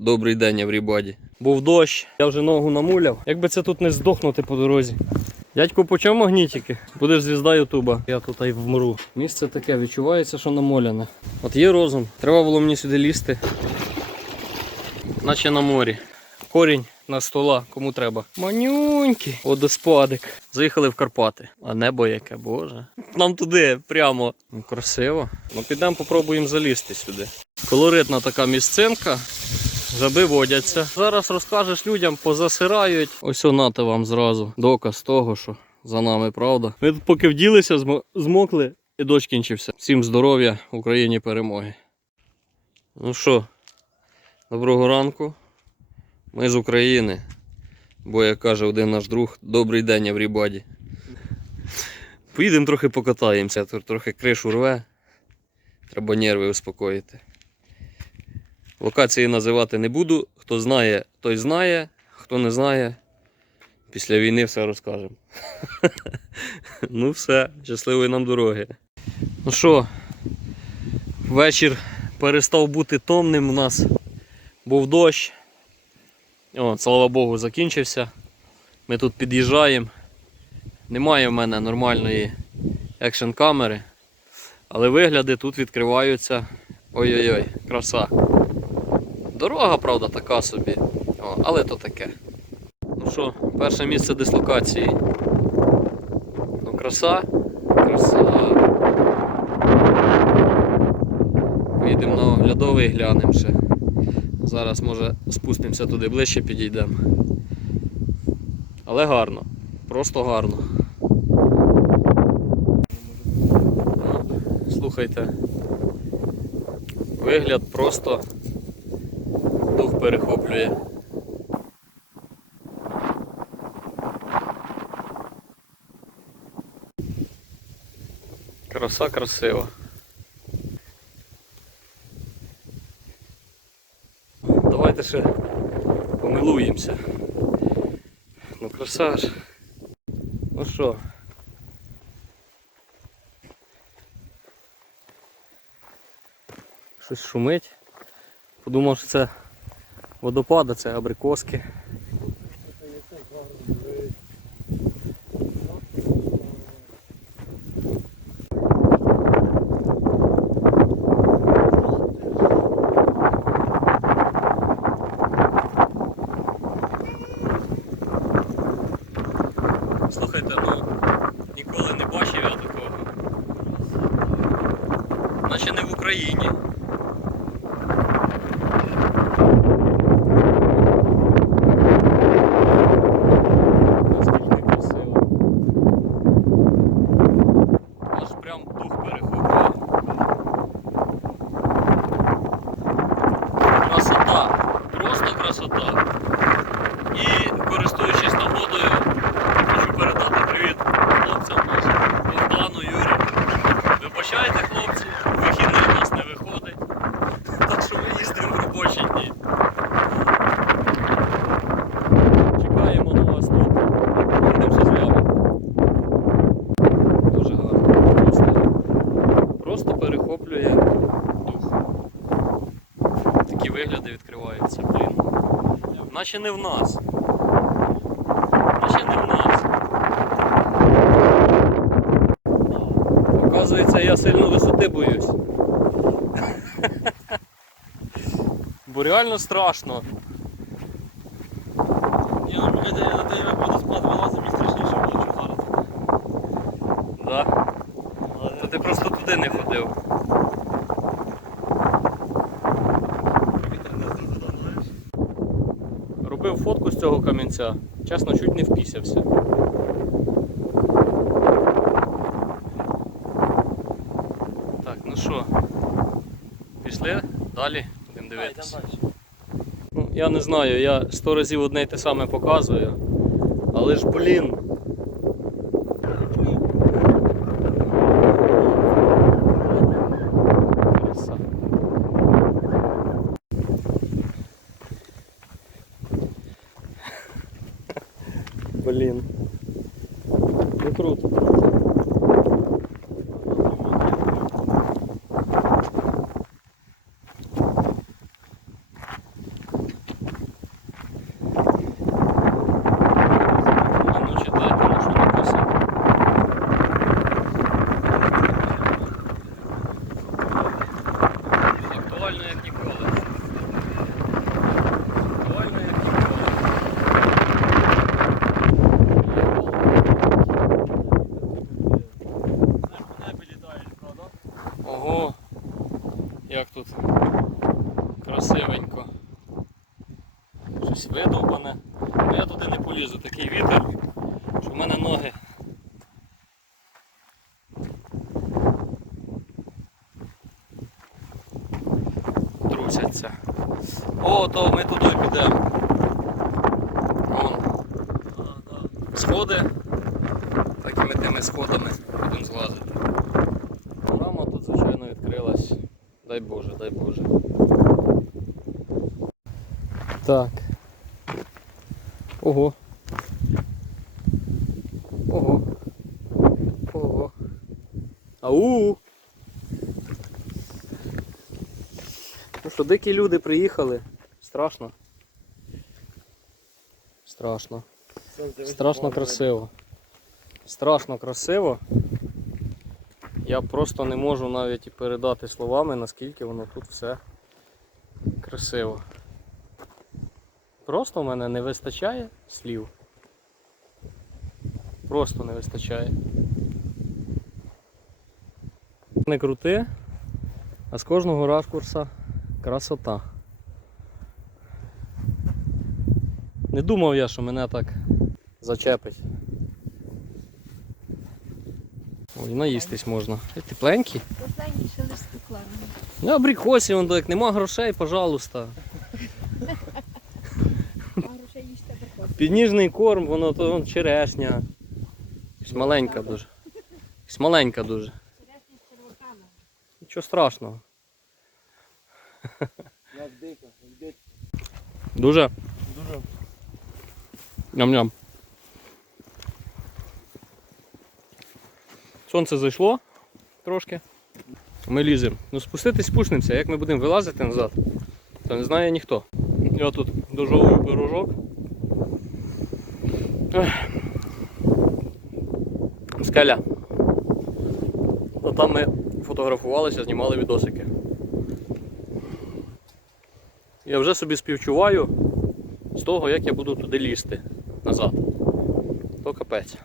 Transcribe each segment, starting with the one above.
Добрий день, everybody. Був дощ, я вже ногу намуляв. Якби це тут не здохнути по дорозі. Дядько, по чому магнітики? Будеш звізда Ютуба. Я тут і вмру. Місце таке, відчувається, що намоляне. От є розум. Треба було мені сюди лізти. Наче на морі. Корінь на стола, кому треба. Манюнький водоспадик. Заїхали в Карпати. А небо яке, боже. Нам туди, прямо. Красиво. Ну підемо попробуємо залізти сюди. Колоритна така місцинка. Жаби водяться. Зараз розкажеш людям, позасирають. Ось нате вам зразу. Доказ того, що за нами, правда. Ми тут поки вділися, змокли і дощ кінчився. Всім здоров'я, Україні перемоги. Ну що, доброго ранку. Ми з України. Бо, як каже один наш друг, добрий день, everybody. Поїдемо трохи покатаємося, трохи кришу рве. Треба нерви успокоїти. Локації називати не буду. Хто знає, той знає. Хто не знає, після війни все розкажемо. ну все, щасливої нам дороги. Ну що, вечір перестав бути томним у нас. Був дощ. О, слава Богу, закінчився. Ми тут під'їжджаємо. Немає в мене нормальної екшн камери. Але вигляди тут відкриваються. Ой-ой-ой, краса. Дорога, правда, така собі. О, але то таке. Ну що, перше місце дислокації. Ну, краса. Краса. Поїдемо на оглядовий глянемо ще. Зараз може спустимося туди ближче, підійдемо. Але гарно. Просто гарно. Слухайте. Вигляд просто перехоплює. Краса красива. Давайте ще помилуємося. Ну краса ж. Ну що? Щось шумить. Подумав, що це водопад, а це абрикоски. Слухайте, ну ніколи не бачив я такого. Наче не в Україні. Наскільки красиво. Аж прям дух перехоплює. Красота. Просто красота. І користуючись нагодою, хочу передати привіт хлопцям нашим Богдану, Юрію. Вибачайте, хлопці, вихідний у нас не виходить. Так що ми їздимо в робочі дні. Чекаємо на вас тут. Будемо ще з вами. Дуже гарно. Просто, просто перехоплює дух. Такі вигляди відкриваються, блін. Наче не в нас. Наче не в нас. Оказується, я сильно висоти боюсь. Бо реально страшно. Ну блядь, я на тебе водоспад вилазив, мені страшніше було, що зараз. Да? Але То ти просто туди не ходив. Робив фотку з цього камінця. Чесно, чуть не впісявся. Так, ну що, пішли далі, будемо дивитися. Ну, я не знаю, я сто разів одне й те саме показую. Але ж, блін. читати. Дай Боже, дай Боже. Так. Ого. Ого. Ого. Ау! Ну що, дикі люди приїхали. Страшно. Страшно. Страшно красиво. Страшно красиво. Я просто не можу навіть і передати словами, наскільки воно тут все красиво. Просто в мене не вистачає слів. Просто не вистачає. Не крути, а з кожного ракурса красота. Не думав я, що мене так зачепить. Ой, наїстись можна. Тепленький? Останній ще лише стекла. Ну, абрикосі, вон, як нема грошей, пожалуйста. Підніжний корм, воно то вон, черешня. Якась маленька дуже. Якась маленька дуже. Черешні з черваками. Нічого страшного. Дуже. Дуже. Ням-ням. Сонце зайшло трошки. Ми ліземо. Ну спуститись спушнемося, як ми будемо вилазити назад, то не знає ніхто. Я тут дожовую пирожок. Ех. Скеля. А там ми фотографувалися, знімали відосики. Я вже собі співчуваю з того, як я буду туди лізти назад. То капець.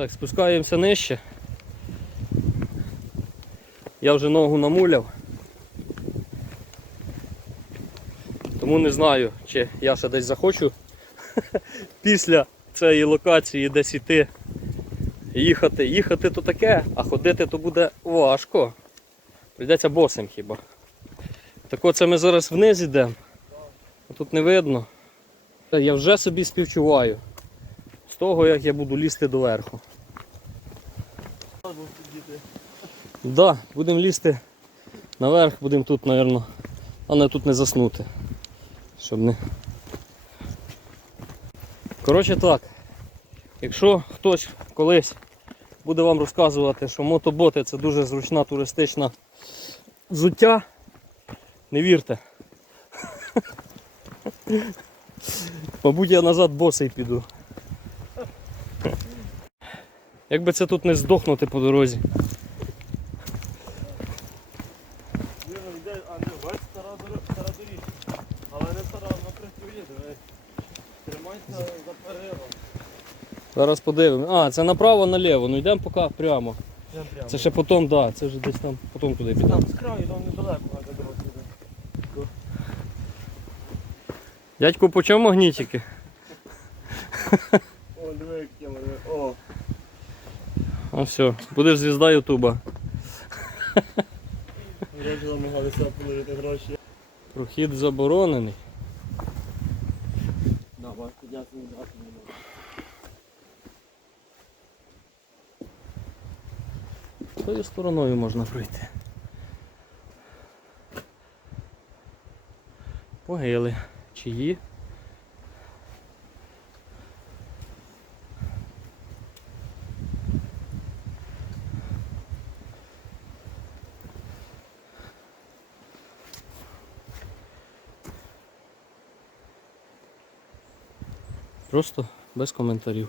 Так, спускаємося нижче. Я вже ногу намуляв. Тому не знаю, чи я ще десь захочу після цієї локації десь іти. Їхати. Їхати то таке, а ходити то буде важко. Прийдеться босим хіба. Так оце ми зараз вниз йдемо. Тут не видно. Я вже собі співчуваю з того, як я буду лізти доверху. Да, будемо лізти наверх, будемо тут, мабуть, а не тут не заснути. Щоб не. Коротше так, якщо хтось колись буде вам розказувати, що мотоботи це дуже зручна туристична взуття, не вірте. Мабуть, я назад босий піду. Якби це тут не здохнути по дорозі. Зараз подивимо. А, це направо наліво, ну йдемо поки прямо. Прямо. Це ще потім, так, да, це вже десь там потім туди підемо. Там з краю, там недалеко, а де дорога буде. Дядьку, по чому магнітики? О, диви, як тема, диви. О, А все, будеш звізда Ютуба. вирішила мигалися положити гроші. Прохід заборонений. Да, бачиш, підняти не не можу. Тою стороною можна пройти. Могили. Чиї? Просто без коментарів.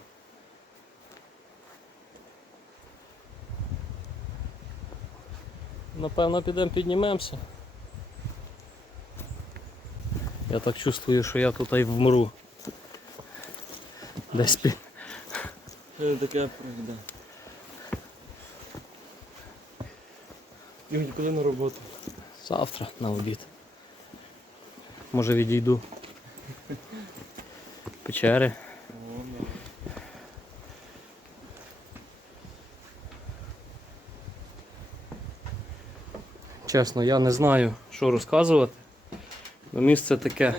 Напевно, підемо піднімемося. Я так чувствую, що я тут і вмру. Десь пі... Що таке правда? Ігор, коли на роботу? завтра на обід. Може відійду. Печери. Чесно, я не знаю, що розказувати. Ну, місце таке.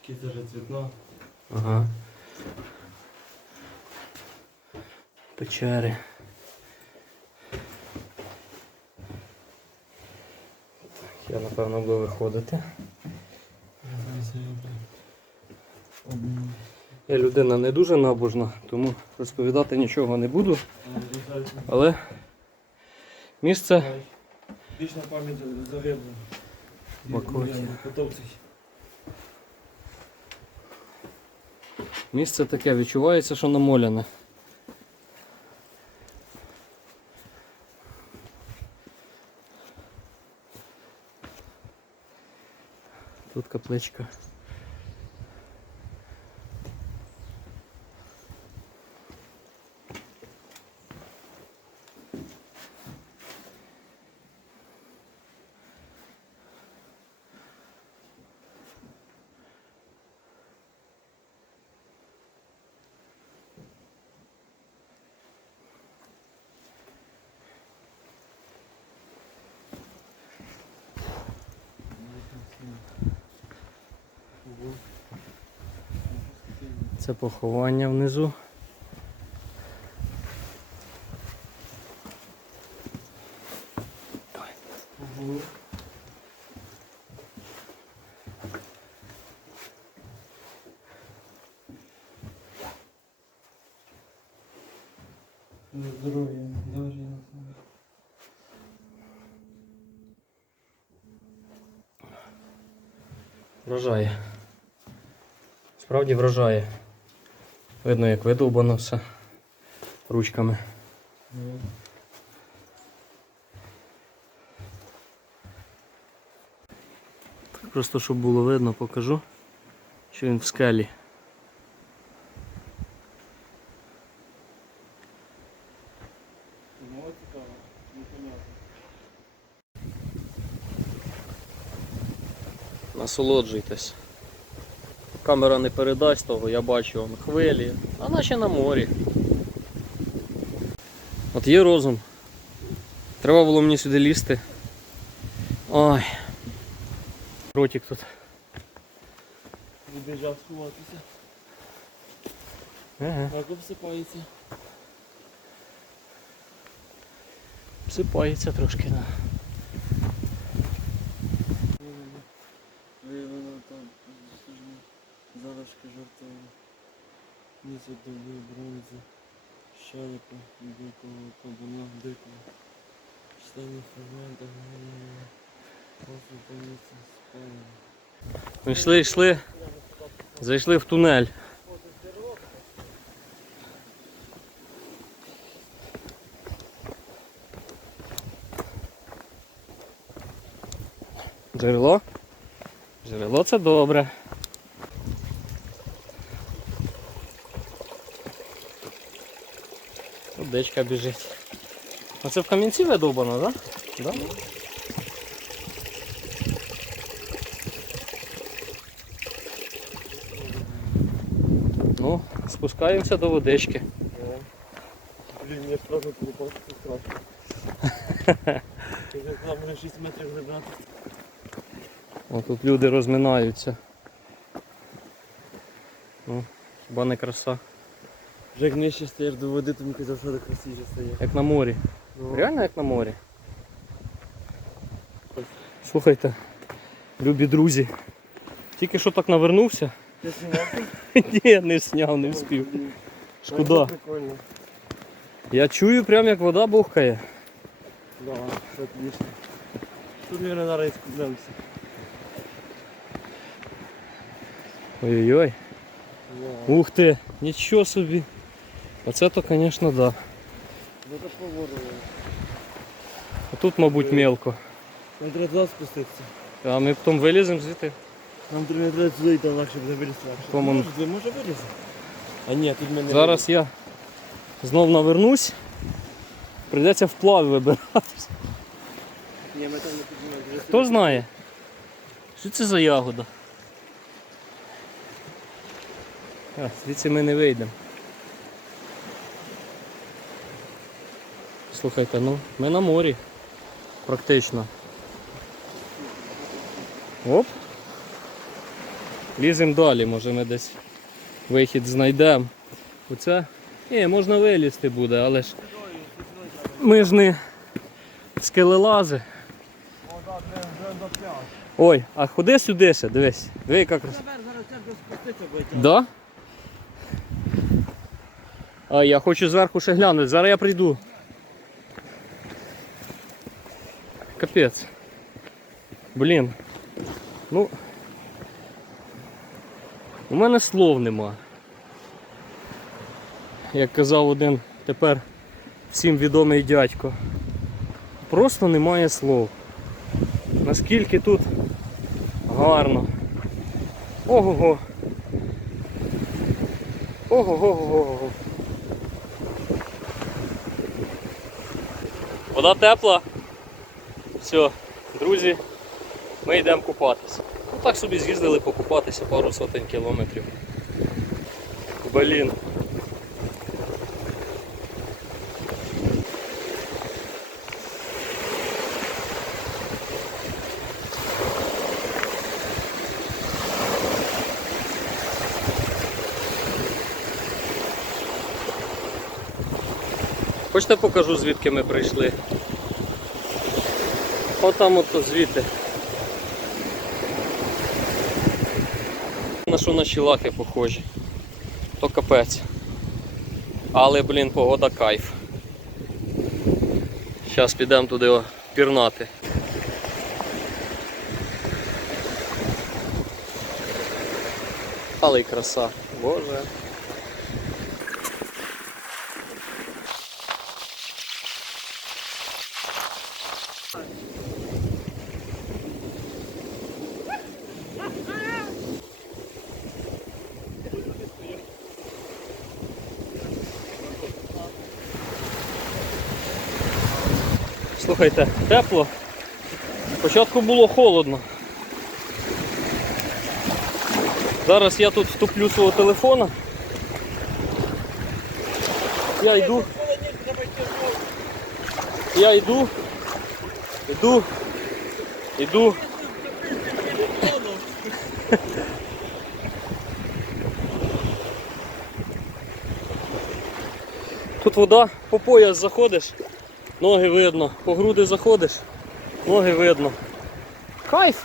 Такі теж цвітна. Ага. Печери. Я напевно буду виходити. Я людина не дуже набожна, тому розповідати нічого не буду. Але місце Вічна пам'ять загиблих. Бакоті. Місце таке відчувається, що намоляне. Тут Це поховання внизу. Здоров'я, здоров'я. Врожає. Справді врожає. Видно, як видовбано все ручками. Так Просто щоб було видно, покажу, що він в скелі. Насолоджуйтесь. Камера не передасть того, я бачу вон, хвилі, а наче на морі. От є розум. Треба було мені сюди лізти. Ой. Ротик тут. Відбіжав сховатися. Ага. Так обсипається. Всипається трошки. Да. Йшли, йшли, зайшли в тунель. Джерело? Джерело це добре. Водичка біжить. Оце в камінці видовбано, так? Да? Да? Ну, спускаємося до водички. Блін, мені страшно це страшно. Там мене 6 метрів забрати. О, тут люди розминаються. Ну, хіба не краса. Вже як нижче стаєш до води, то мені казав, що красивіше стає. Як на морі. Ну, Реально як на морі. Слухайте, любі друзі. Тільки що так навернувся. Ти знімав? Ні, не зняв, не встиг. Шкода. Прикольно. Я чую прям як вода бухкає. Да, це отлично. Тут, мабуть, зараз і. Ой-ой-ой. Да. Ух ти, нічого собі. Оце то, звісно, да. Ну так поворили. А тут, мабуть, мелко. Нам треба туди спуститися. А ми потім виліземо звідти. Нам треба треба туди йти легше буде вилізти легше. Може, може вилізти? А ні, тут мене Зараз я знов навернусь. Прийдеться вплав вибиратися. Ні, ми там не піднімаємо. Хто знає? Що це за ягода? А, звідси ми не вийдемо. Слухайте, ну, ми на морі. Практично. Оп. Ліземо далі, може ми десь вихід знайдемо. Оце. Ні, можна вилізти буде, але ж ми ж не скелелази. Ой, а ходи сюди ще, дивись. Диви, яка краса. Да? А я хочу зверху ще глянути. Зараз я прийду. Капець. Блін. Ну. У мене слов нема. Як казав один тепер всім відомий дядько. Просто немає слов. Наскільки тут гарно. Ого-го. Ого-го-го-го. Вода тепла. Все, друзі, ми йдемо купатися. Так собі з'їздили покупатися пару сотень кілометрів. Блін. Хочете покажу звідки ми прийшли? Отам ото звідти. Що наші лахи похожі. То капець. Але, блін, погода кайф. Зараз підемо туди о, пірнати. Але й краса. Боже. Слухайте, тепло. Спочатку було холодно. Зараз я тут втуплю свого телефона. Я йду. Я йду. Йду. Йду. Тут вода по пояс заходиш, ноги видно, по груди заходиш, ноги видно. Кайф!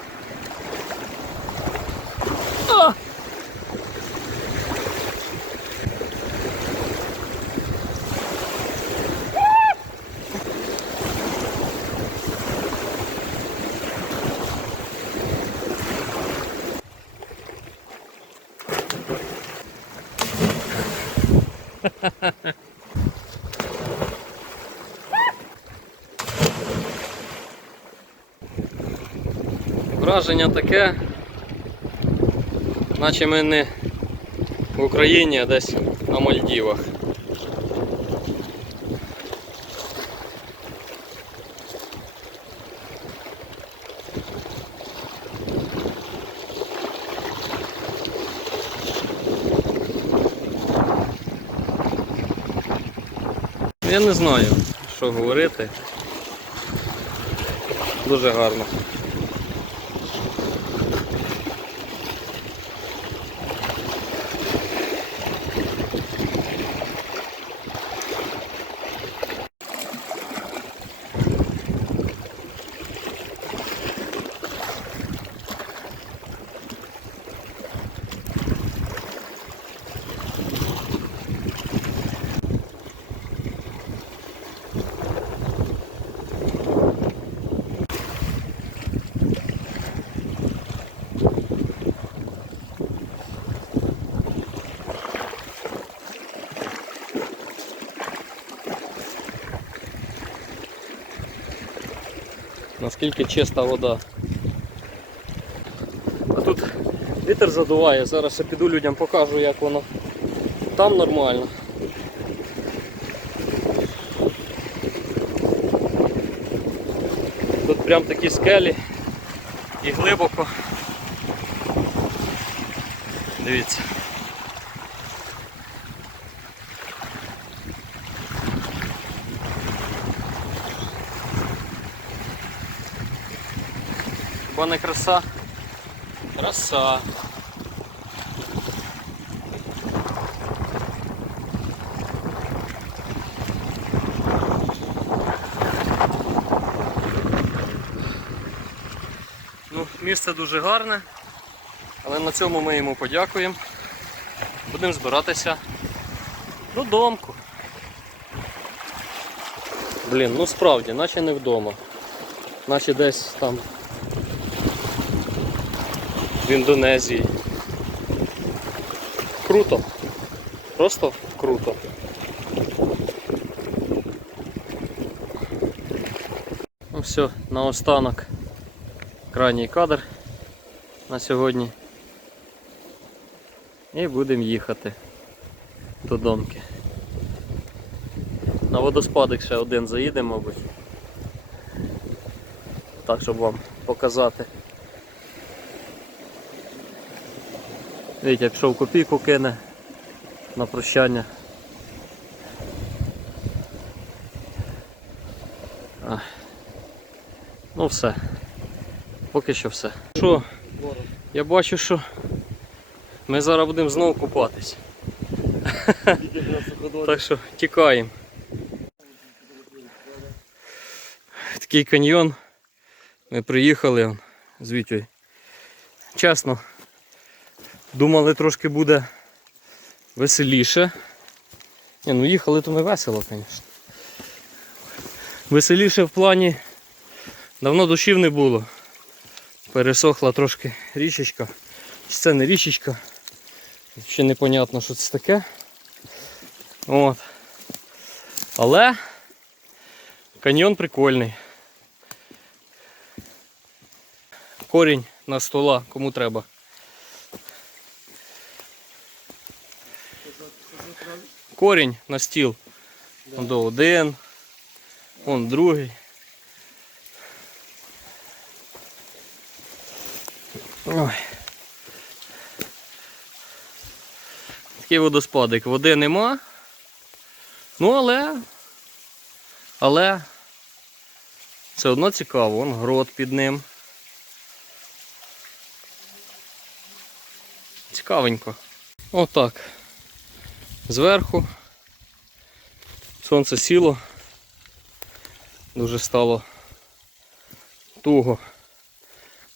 А! Враження таке, наче ми не в Україні, а десь на Мальдівах. Я не знаю, що говорити. Дуже гарно. Наскільки чиста вода. А тут вітер задуває, зараз ще піду людям покажу, як воно. Там нормально. Тут прям такі скелі і глибоко. Дивіться. Хіба не краса? Краса. Ну, місце дуже гарне, але на цьому ми йому подякуємо. Будемо збиратися додомку. Блін, ну справді, наче не вдома. Наче десь там в Індонезії. Круто. Просто круто. Ну все, наостанок крайній кадр на сьогодні. І будемо їхати до домки. На водоспадик ще один заїдемо, мабуть. Так, щоб вам показати. Дивіться, якщо в копійку кине на прощання. А. Ну все. Поки що все. Що, я бачу, що ми зараз будемо знову купатись. Так що тікаємо. Такий каньйон. Ми приїхали он, з Вітєю. Чесно, думали трошки буде веселіше. Ні, ну їхали то ми весело, звісно. Веселіше в плані давно душів не було. Пересохла трошки річечка. Це не річечка? Ще непонятно, що це таке. От. Але каньйон прикольний. Корінь на стола, кому треба. Корінь на стіл. Вон до один, вон другий. Ой. Такий водоспадик. Води нема. Ну але. Але все одно цікаво, вон грот під ним. Цікавенько. Отак. Зверху. Сонце сіло. Дуже стало туго.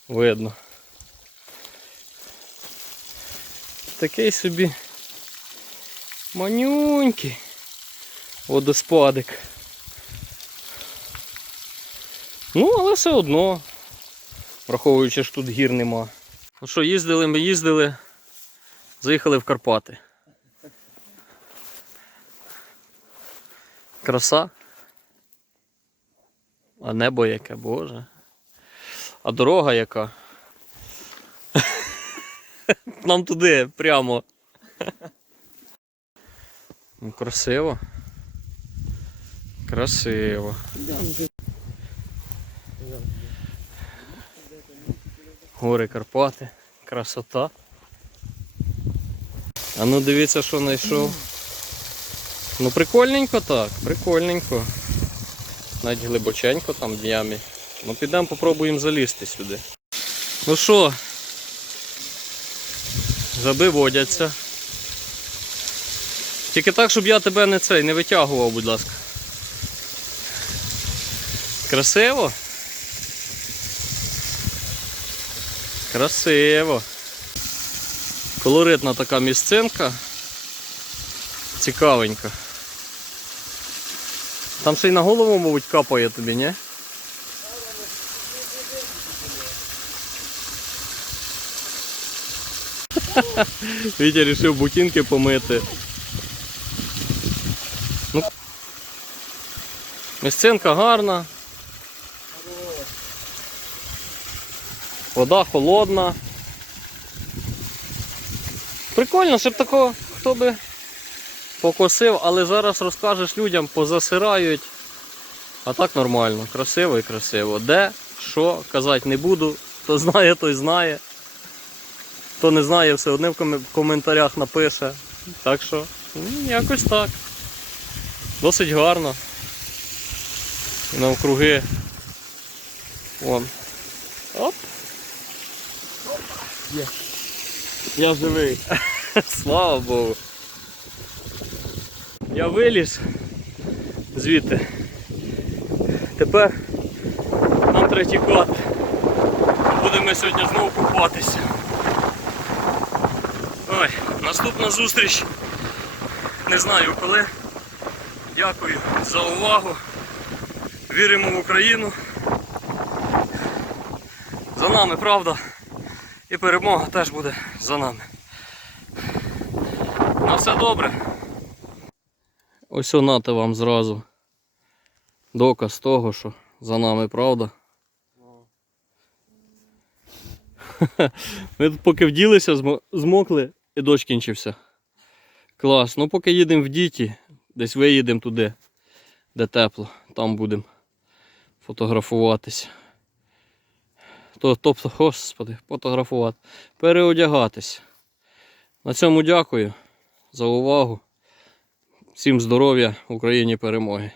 Видно. Такий собі манюнький водоспадик. Ну, але все одно, враховуючи, що тут гір нема. Ну що, їздили ми їздили, заїхали в Карпати. Краса. А небо яке, боже. А дорога яка. Нам туди прямо. Ну, красиво. Красиво. Гори Карпати. Красота. А ну дивіться, що знайшов. Ну прикольненько так, прикольненько. Навіть глибоченько там в ямі. Ну підемо попробуємо залізти сюди. Ну що? Жаби водяться. Тільки так, щоб я тебе не цей не витягував, будь ласка. Красиво? Красиво. Колоритна така місцинка. Цікавенька. Там ще й на голову, мабуть, капає тобі, ні? Вітя вирішив бутинки помити. Ну, місцинка гарна. Вода холодна. Прикольно, щоб такого хто би покосив, але зараз розкажеш людям, позасирають. А так нормально, красиво і красиво. Де, що, казати не буду. Хто знає, той знає. Хто не знає, все одне в коментарях напише. Так що, ну, якось так. Досить гарно. Навкруги. Вон. Оп. Є. Я живий. Слава Богу. Я виліз звідти. Тепер нам третій кот. Будемо сьогодні знову купатися. Ой, наступна зустріч. Не знаю коли. Дякую за увагу. Віримо в Україну. За нами правда. І перемога теж буде за нами. На все добре. Ось нате вам зразу. Доказ того, що за нами правда. Ми тут поки вділися, змокли і дощ кінчився. Клас. Ну поки їдемо в діті, десь виїдемо туди, де тепло, там будемо фотографуватись. То, тобто, господи, фотографувати. Переодягатись. На цьому дякую за увагу. Всім здоров'я, Україні перемоги.